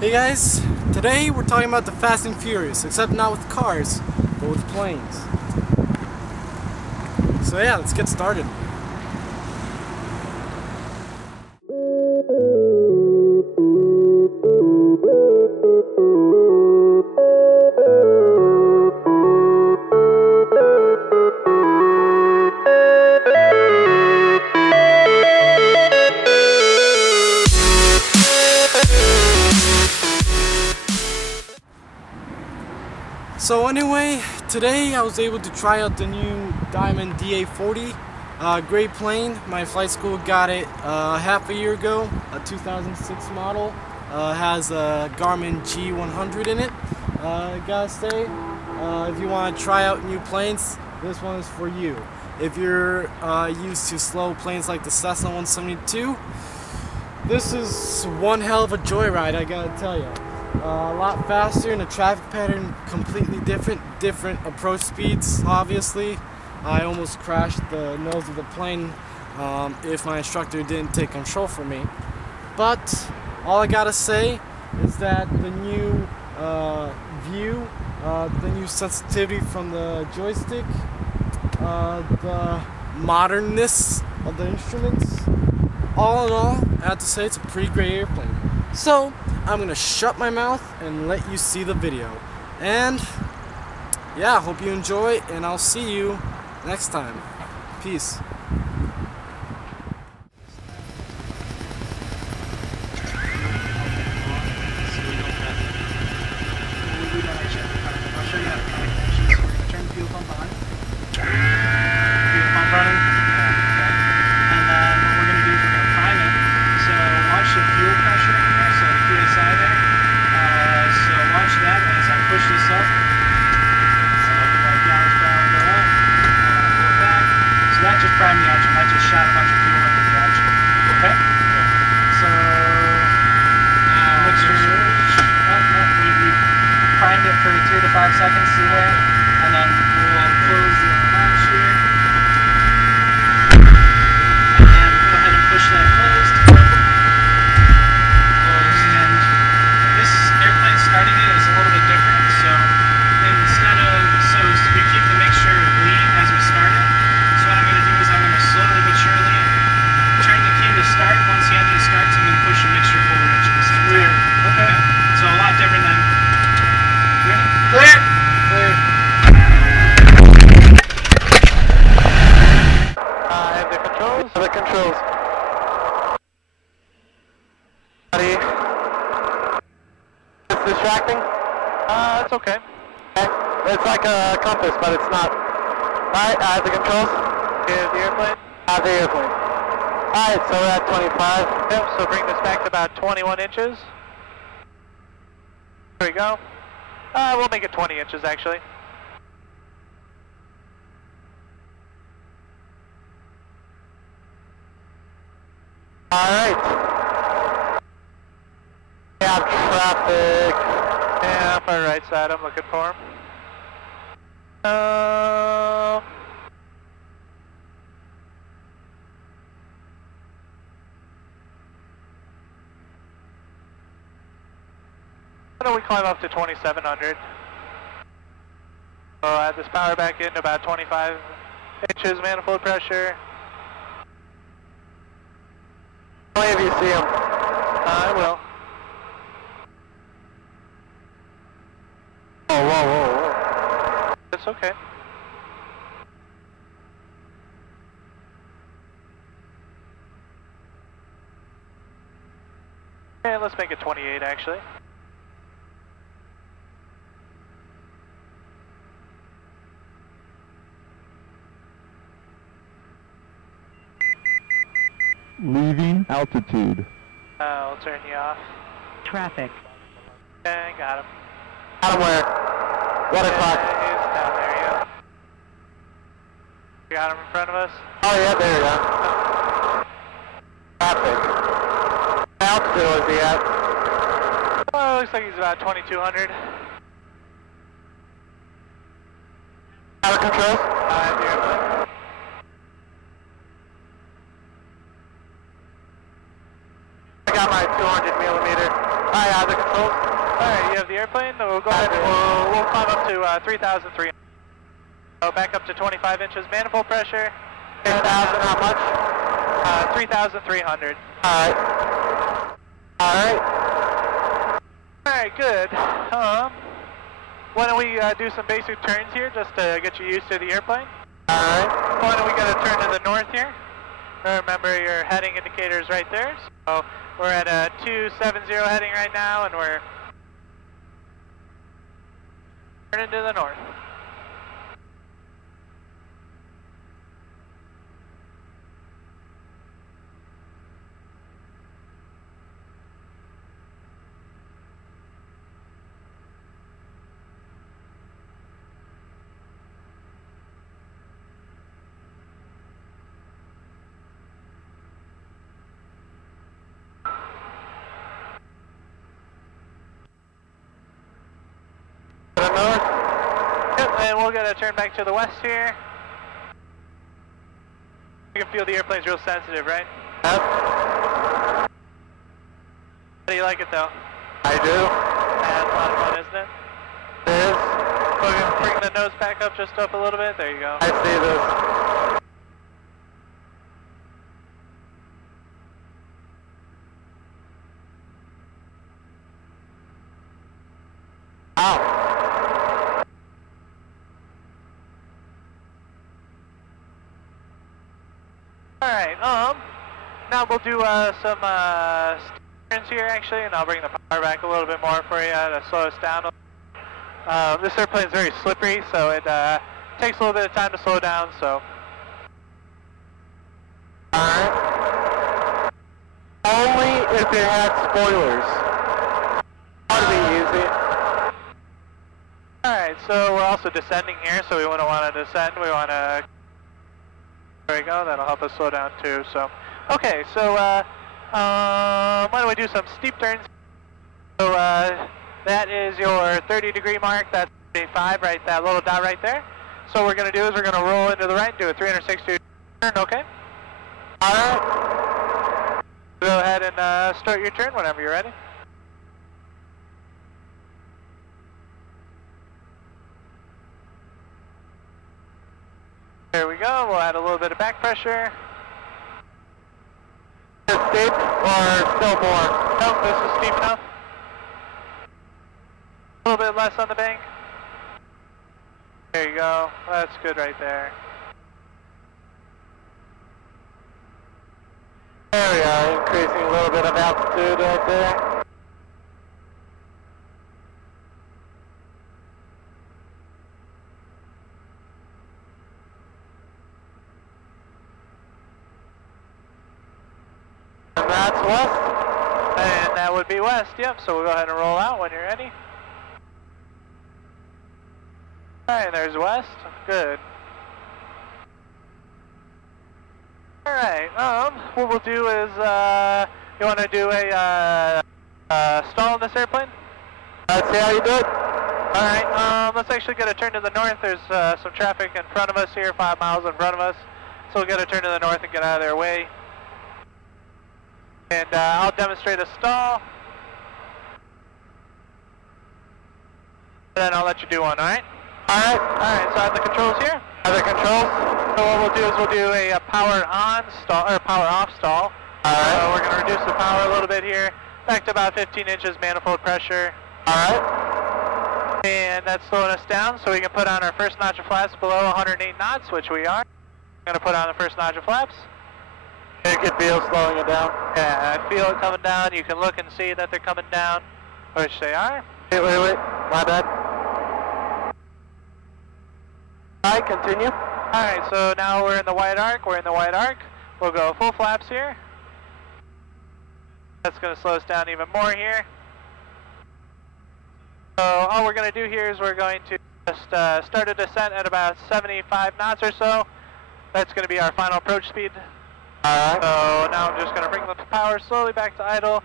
Hey guys, today we're talking about the Fast and Furious, except not with cars, but with planes. So yeah, let's get started. So anyway, today I was able to try out the new Diamond DA40. Great plane. My flight school got it half a year ago. A 2006 model. Has a Garmin G100 in it. Gotta say, if you want to try out new planes, this one is for you. If you're used to slow planes like the Cessna 172, this is one hell of a joyride, I gotta tell you. A lot faster and the traffic pattern completely different approach speeds. Obviously, I almost crashed the nose of the plane if my instructor didn't take control from me. But all I gotta say is that the new view, the new sensitivity from the joystick, the modernness of the instruments, all in all, I have to say it's a pretty great airplane. So I'm gonna shut my mouth and let you see the video. And yeah, hope you enjoy, and I'll see you next time. Peace. I just shot a bunch of fuel into the engine. Okay? So, we primed it for 3 to 5 seconds, see there? And then we'll close the latch here. And then go ahead and push that closed. And this airplane starting it is a little bit different. So, we keep the mixture lean as we start it. So what I'm going to do is I'm going to slowly but surely turn the key to start. Once the engine starts, I'm going to push the mixture forward at the same time. Okay. So a lot different than... Ready? Clear! Clear. I have the controls. The controls. Ready? It's distracting? It's okay. It's like a compass, but it's not. Alright, I have the controls. You have the airplane? I have the airplane. Alright, so we're at 25. Yep, so bring this back to about 21 inches. There we go. We'll make it 20 inches actually. Alright. We have traffic. Yeah, on my right side, I'm looking for him. Why don't we climb up to 2,700? So add this power back in to about 25 inches manifold pressure. Only if you see him. I will. Oh, whoa, whoa, whoa. That's okay. Okay, let's make it 28 actually. Leaving altitude. We'll turn you off. Traffic. Okay, got him. Got him where? 1 o'clock. He's down there, yeah. You got him in front of us? Oh yeah, there you go. Traffic. What altitude was he at? Oh, it looks like he's about 2,200. Power controls? I have the airplane. I got my 200 millimeter. I have the controls. Alright, you have the airplane? We'll go ahead and we'll climb up to 3,300. So back up to 25 inches manifold pressure. 10,000, how much? 3,300. Alright. Alright. Alright, good. Why don't we do some basic turns here just to get you used to the airplane? Alright. Why don't we get a turn to the north here? Remember your heading indicator's right there. So we're at a 270 heading right now and we're turning to the north. To the north. Yep, and we'll get a turn back to the west here. You can feel the airplane's real sensitive, right? Yep. How do you like it though? I do. Yeah, it's a lot of fun, isn't it? It is. So we're gonna bring the nose back up just up a little bit. There you go. I see this. Ow. Alright, now we'll do some turns here actually, and I'll bring the power back a little bit more for you to slow us down. This airplane's very slippery, so it takes a little bit of time to slow down, so. Alright. Only if it had spoilers. Ought to be easy. Alright, so we're also descending here, so we wouldn't want to descend, we want to. There we go, that'll help us slow down too, so. Okay, so why don't we do some steep turns? So that is your 30-degree mark, that's 35, right, that little dot right there. So what we're going to do is we're going to roll into the right and do a 360 turn, okay? Alright. Go ahead and start your turn whenever you're ready. There we go, we'll add a little bit of back pressure. Is it steep or still more? Nope, this is steep enough. A little bit less on the bank. There you go, that's good right there. There we are, increasing a little bit of altitude right there. And that's west. And that would be west, yep, so we'll go ahead and roll out when you're ready. Alright, there's west, good. Alright, what we'll do is, you want to do a stall in this airplane? Let's see how you do it. Alright, let's actually get a turn to the north. There's some traffic in front of us here, 5 miles in front of us. So we'll get a turn to the north and get out of their way. And I'll demonstrate a stall. And then I'll let you do one, alright? Alright. Alright, so I have the controls here. Other controls? So what we'll do is we'll do a power on stall, or power off stall. Alright. We're going to reduce the power a little bit here, back to about 15 inches manifold pressure. Alright. And that's slowing us down, so we can put on our first notch of flaps below 108 knots, which we are. I'm going to put on the first notch of flaps. You can feel slowing it down. Yeah, I feel it coming down. You can look and see that they're coming down, which they are. Wait. My bad. Alright, continue. Alright, so now we're in the white arc. We'll go full flaps here. That's going to slow us down even more here. So all we're going to do here is we're going to just start a descent at about 75 knots or so. That's going to be our final approach speed. Alright. So now I'm just going to bring the power slowly back to idle.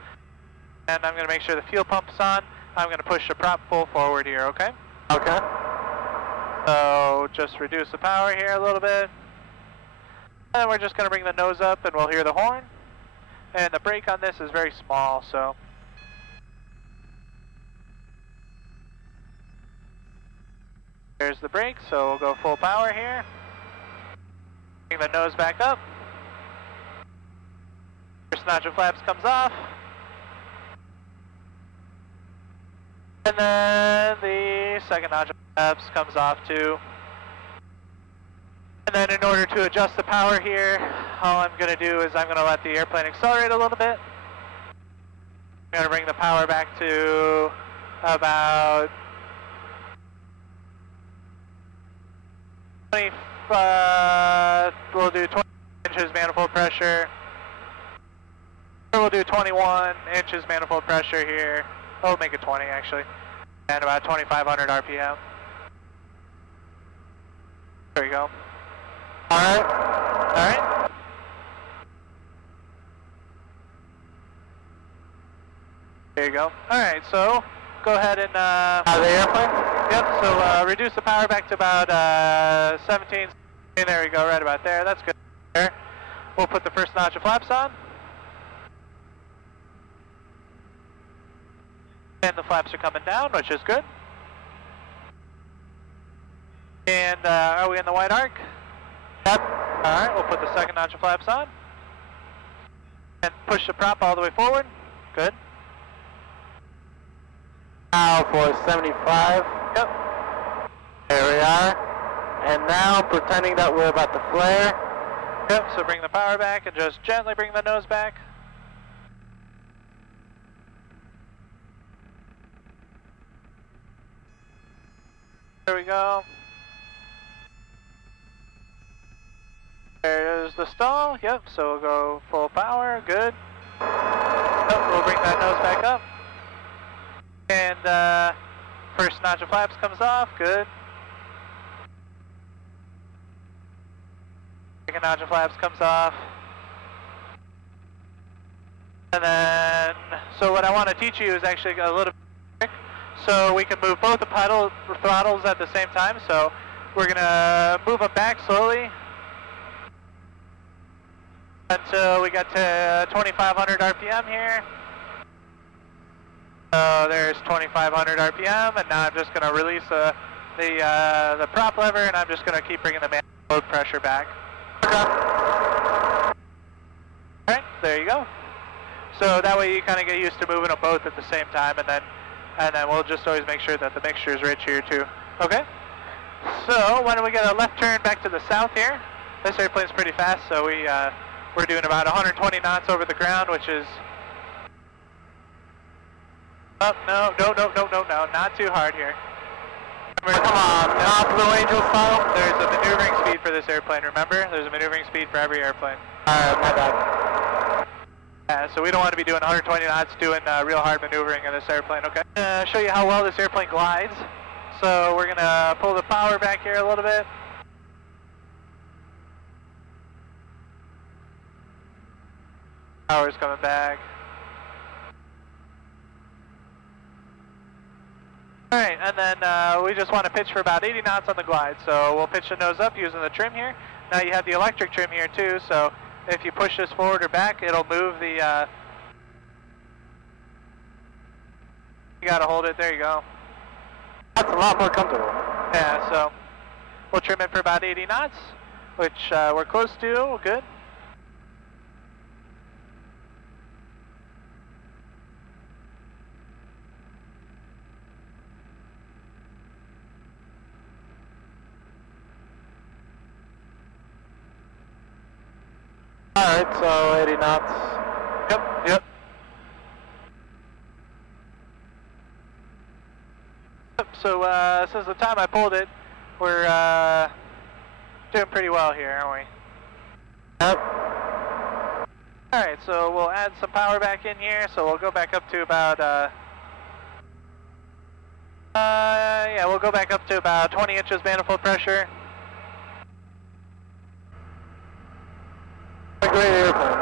And I'm going to make sure the fuel pump's on. I'm going to push the prop full forward here, okay? Okay. So just reduce the power here a little bit. And then we're just going to bring the nose up and we'll hear the horn. And the brake on this is very small, so. There's the brake, so we'll go full power here. Bring the nose back up. First notch of flaps comes off. And then the second notch of flaps comes off too. And then in order to adjust the power here, all I'm going to do is I'm going to let the airplane accelerate a little bit. I'm going to bring the power back to about 20, we'll do 20 inches manifold pressure. Or we'll do 21 inches manifold pressure here. Oh, make it 20 actually. And about 2,500 RPM. There we go. Alright. Alright. There you go. Alright, so go ahead and out of the airplane. Yep, so reduce the power back to about 17. There we go, right about there. That's good. There. We'll put the first notch of flaps on. And the flaps are coming down, which is good. And are we in the white arc? Yep. Alright, we'll put the second notch of flaps on. And push the prop all the way forward. Good. Now for 75. Yep. There we are. And now pretending that we're about to flare. Yep, so bring the power back and just gently bring the nose back. There we go. There's the stall. Yep, so we'll go full power. Good. Yep, we'll bring that nose back up. And first notch of flaps comes off. Good. Second notch of flaps comes off. And then, so what I want to teach you is actually a little bit, so we can move both the throttles at the same time. So we're going to move them back slowly until we get to 2,500 RPM here. So there's 2,500 RPM, and now I'm just going to release the prop lever, and I'm just going to keep bringing the load pressure back. Alright, there you go. So that way you kind of get used to moving them both at the same time, and then we'll just always make sure that the mixture is rich here too. Okay? So why don't we get a left turn back to the south here? This airplane's pretty fast, so we're doing about 120 knots over the ground, which is... Oh, no, not too hard here. Remember, come on, not Blue Angel style. There's a maneuvering speed for this airplane, remember? There's a maneuvering speed for every airplane. My bad. So we don't want to be doing 120 knots doing real hard maneuvering in this airplane, okay? Show you how well this airplane glides. So we're going to pull the power back here a little bit. Power's coming back. Alright, and then we just want to pitch for about 80 knots on the glide. So we'll pitch the nose up using the trim here. Now you have the electric trim here too, so if you push this forward or back, it'll move the... you gotta hold it, there you go. That's a lot more comfortable. Yeah, so we'll trim it for about 80 knots, which we're close to, good. Alright, so 80 knots. Yep. So since the time I pulled it, we're doing pretty well here, aren't we? Yep. Alright, so we'll add some power back in here, so we'll go back up to about, yeah, we'll go back up to about 20 inches manifold pressure. A great airplane.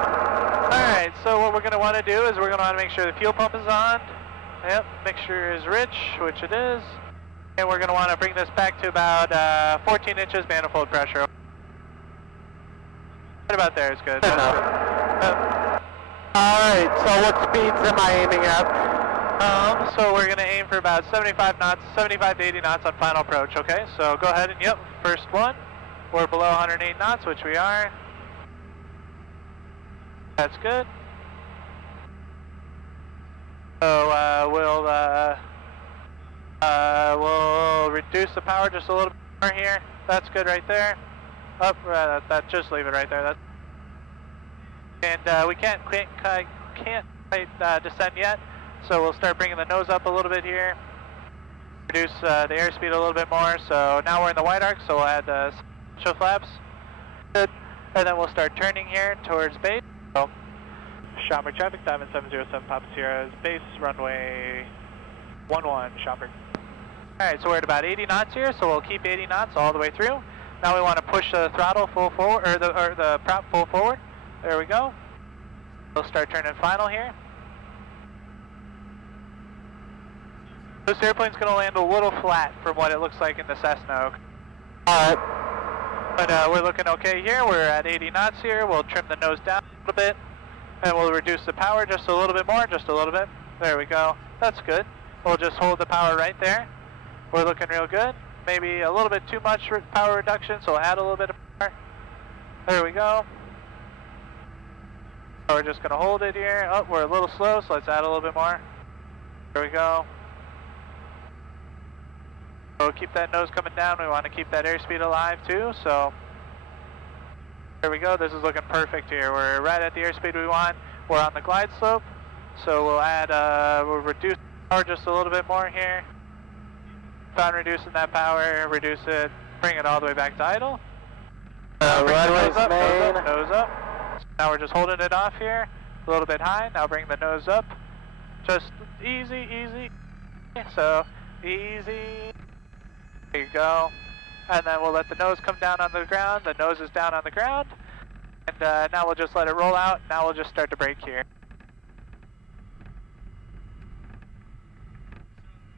Alright, so what we're going to want to do is we're going to want to make sure the fuel pump is on. Yep, mixture is rich, which it is. And we're going to want to bring this back to about 14 inches manifold pressure. Right about there is good. Alright, so what speeds am I aiming at? So we're gonna aim for about 75 knots, 75 to 80 knots on final approach, okay? So go ahead and, yep, first one. We're below 108 knots, which we are. That's good. So we'll reduce the power just a little bit more here. That's good right there. Up, just leave it right there. And we can't quite descend yet, so we'll start bringing the nose up a little bit here. Reduce the airspeed a little bit more. So now we're in the wide arc, so we'll add the show flaps. Good. And then we'll start turning here towards base. So, Schaumburg traffic, Diamond 707 Papa Sierra is base, runway 11, Schaumburg. Alright, so we're at about 80 knots here, so we'll keep 80 knots all the way through. Now we want to push the throttle full forward, or the prop full forward. There we go. We'll start turning final here. This airplane's going to land a little flat from what it looks like in the Cessna. Alright. But we're looking okay here. We're at 80 knots here. We'll trim the nose down a little bit. And we'll reduce the power just a little bit more, just a little bit. There we go. That's good. We'll just hold the power right there. We're looking real good. Maybe a little bit too much power reduction, so we'll add a little bit of power. There we go. So we're just going to hold it here. Oh, we're a little slow, so let's add a little bit more. There we go. So keep that nose coming down. We want to keep that airspeed alive too, so there we go. This is looking perfect here. We're right at the airspeed we want. We're on the glide slope, so we'll add, we'll reduce power just a little bit more here. Found reducing that power, reduce it, bring it all the way back to idle. Runway's main. Nose up. So now we're just holding it off here, a little bit high. Now bring the nose up. Just easy, easy. So easy. There you go. And then we'll let the nose come down on the ground. The nose is down on the ground. And now we'll just let it roll out. Now we'll just start to brake here.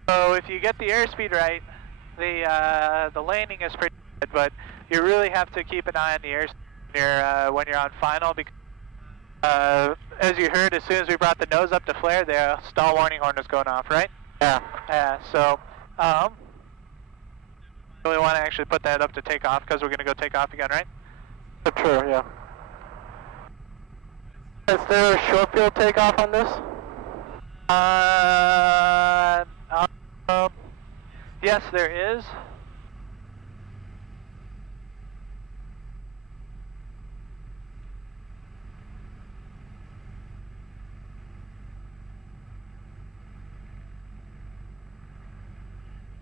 So if you get the airspeed right, the landing is pretty good, but you really have to keep an eye on the airspeed when you're on final, because as you heard, as soon as we brought the nose up to flare, the stall warning horn was going off, right? Yeah. So we want to actually put that up to takeoff, because we're going to go take off again, right? True, yeah. Is there a short field takeoff on this? Yes, there is.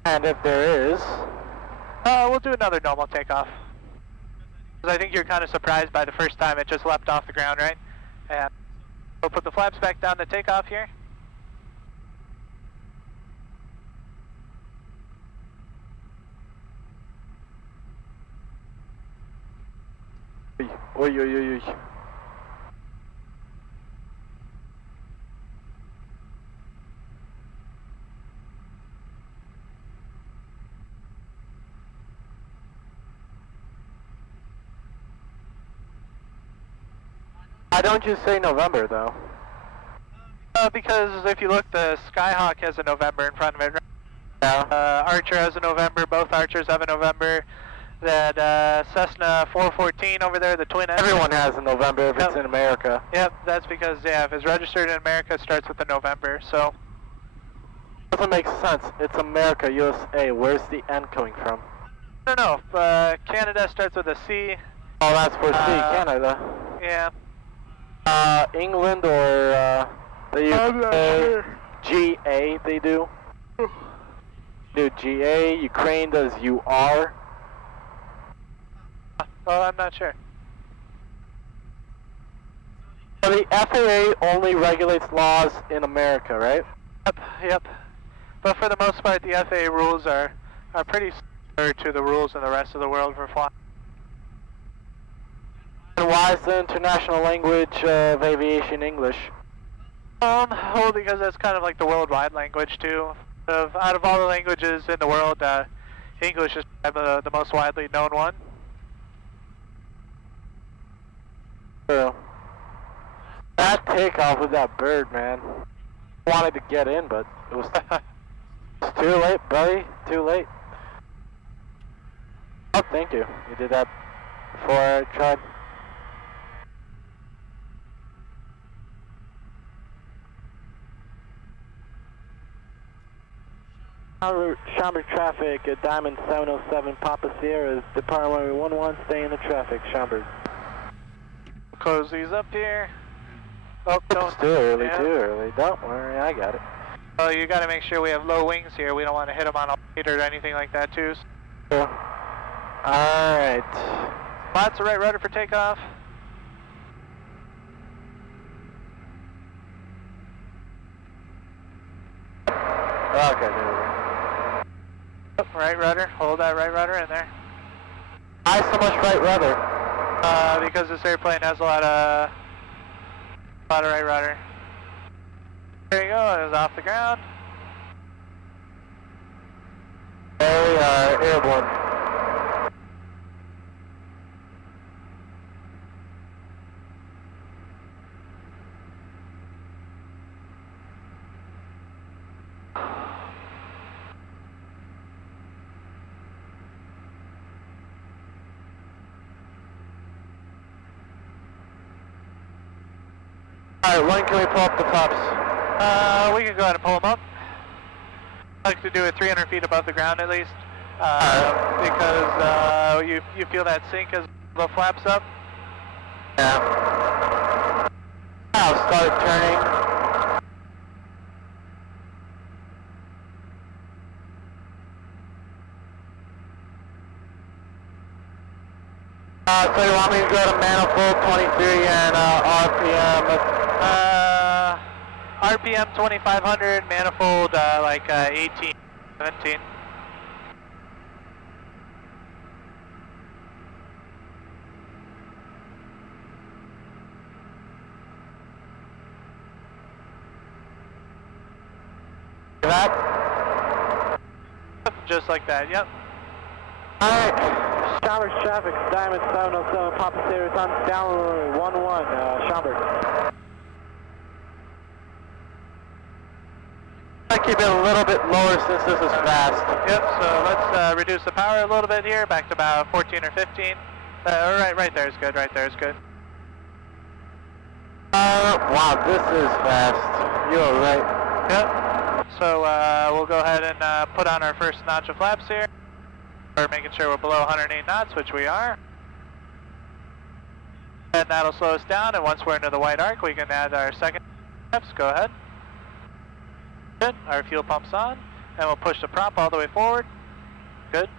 And if there is, we'll do another normal takeoff. Because I think you're kind of surprised by the first time it just leapt off the ground, right? And we'll put the flaps back down to takeoff here. Oi, oi, oi, oi. Why don't you say November, though? Because if you look, the Skyhawk has a November in front of it. Right? Yeah. Archer has a November. Both Archers have a November. That Cessna 414 over there, the twin engine. Everyone has a November if it's in America. Yep, that's because, yeah, if it's registered in America, it starts with the November, so. Doesn't make sense. It's America, USA. Where's the N coming from? I don't know. Canada starts with a C. Oh, that's for C, Canada. Yeah. England or the UK? I'm not sure. GA, they do. Do GA. Ukraine does UR. Well, I'm not sure. So the FAA only regulates laws in America, right? Yep. But for the most part, the FAA rules are pretty similar to the rules in the rest of the world for flying. And why is the international language of aviation English? Well, because that's kind of like the worldwide language too. Out of all the languages in the world, English is the most widely known one. True. That takeoff with that bird, man. Wanted to get in, but it was it's too late, buddy. Too late. Oh, thank you. You did that before I tried. Schaumburg traffic at Diamond 707 Papa Sierra is departing runway 11, stay in the traffic, Schaumburg. Close these up here. Oh, It's too early, too early. Don't worry, I got it. Oh, you got to make sure we have low wings here. We don't want to hit them on a heater or anything like that, too. Alright. Lots of right rudder for takeoff. Okay, there we go. Right rudder, hold that right rudder in there. Why so much right rudder? Because this airplane has a lot of right rudder. There you go, it is off the ground. There we are, airborne. Alright, when can we pull up the flaps? We can go ahead and pull them up. I like to do it 300 feet above the ground at least, because you feel that sink as the flaps up. Yeah. I'll start turning. So you want me to go to manifold 23 and RPM? RPM 2500, manifold like 18, 17. That? Just like that, yep. Alright. Schaumburg traffic, Diamond 707, Papa Sierra, on download 11, Schaumburg. I keep it a little bit lower since this is fast. Yep, so let's reduce the power a little bit here, back to about 14 or 15. Right there is good, right there is good. Wow, this is fast. You're right. Yep, so we'll go ahead and put on our first notch of flaps here. We're making sure we're below 108 knots, which we are. And that'll slow us down, and once we're into the white arc, we can add our second steps. Go ahead. Good. Our fuel pump's on, and we'll push the prop all the way forward. Good.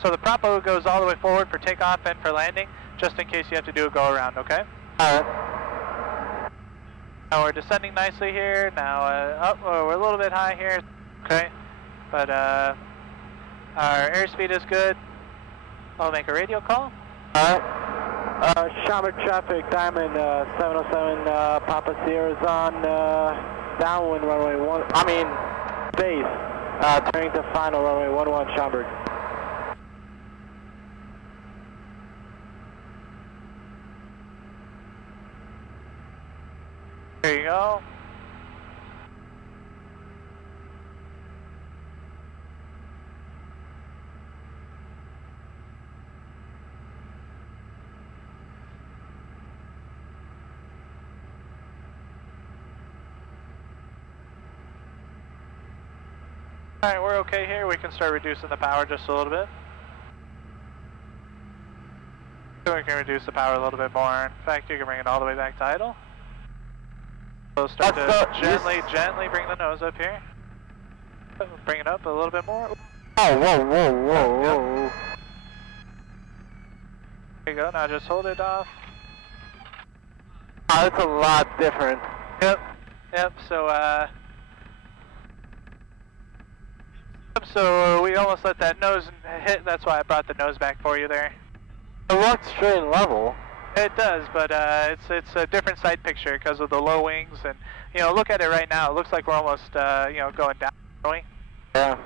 So the prop goes all the way forward for takeoff and for landing, just in case you have to do a go around, okay? Alright. Now we're descending nicely here. Now, we're a little bit high here, okay? But, our airspeed is good. I'll make a radio call. Alright. Schaumburg traffic, Diamond 707, Papa Sierra's on downwind runway 1, base, turning to final runway 11, Schaumburg. There you go. Alright, we're okay here. We can start reducing the power just a little bit. So we can reduce the power a little bit more. In fact, you can bring it all the way back to idle. So start to gently bring the nose up here. Bring it up a little bit more. Oh, whoa. There you go. Now just hold it off. Oh, that's a lot different. Yep. So we almost let that nose hit. That's why I brought the nose back for you there. It looks straight and level. It does, but it's a different side picture because of the low wings, and look at it right now. It looks like we're almost going down. Yeah.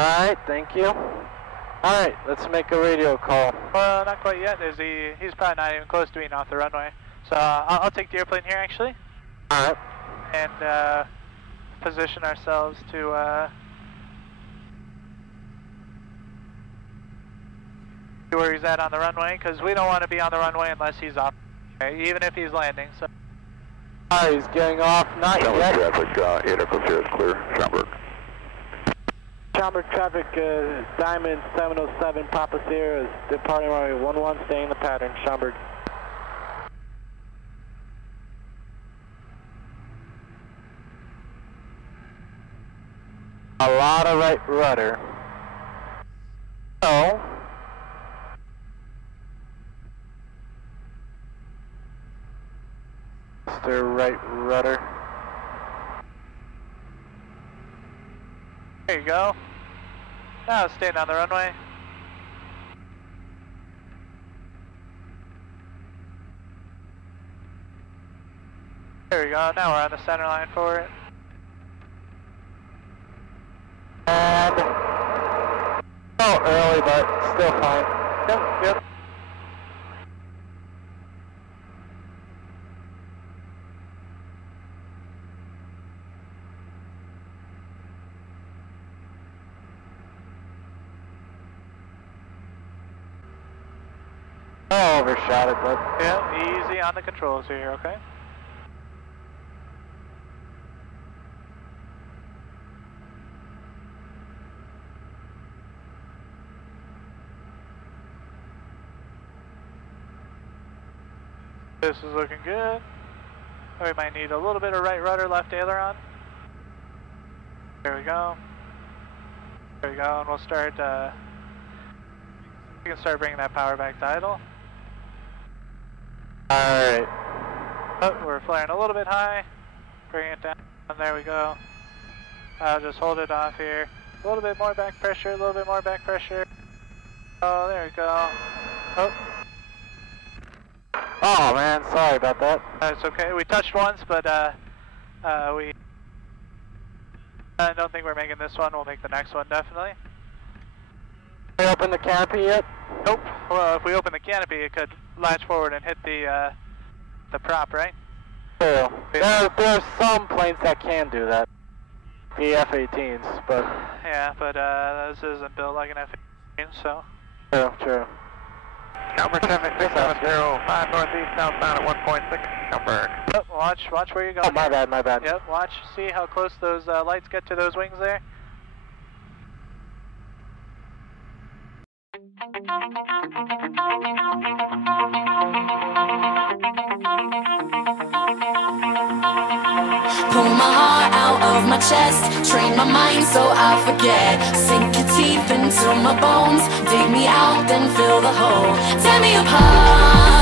All right, thank you. Alright, let's make a radio call. Well, not quite yet. He's probably not even close to being off the runway. So I'll take the airplane here actually. Alright. And position ourselves to see where he's at on the runway, because we don't want to be on the runway unless he's off, okay, even if he's landing. So. Alright, he's getting off. Not yet. Traffic, aircraft here is clear. Schaumburg. Schaumburg traffic, Diamond 707 Papa Sierra is departing runway 11, staying in the pattern. Schaumburg. A lot of right rudder. So, Mr. Right rudder. There you go. Now staying on the runway. There we go. Now we're on the center line for it. And oh, early, but still fine. Yep. Oh, overshot it, but Yeah, easy on the controls here, okay? This is looking good. We might need a little bit of right rudder, left aileron. There we go. There we go, and we'll start, we can start bringing that power back to idle. alright. Oh, we're flaring a little bit high. Bring it down, there we go. I'll just hold it off here. A little bit more back pressure, a little bit more back pressure. Oh, there we go. Oh. Oh man, sorry about that. It's okay. We touched once, but I don't think we're making this one. We'll make the next one definitely. Did you open the canopy yet? Nope. Well, if we open the canopy, it could latch forward and hit the prop, right? True. There's some planes that can do that. The F-18s, but Yeah, but this isn't built like an F-18, so. true. Number 760, 5 northeast, southbound at 1.6, Schaumburg. Oh, watch where you're going. Oh, my bad. Yep, watch, see how close those lights get to those wings there? Pull my heart out of my chest, train my mind so I forget. Sink your teeth into my bones, dig me out, then fill the hole. Tear me apart.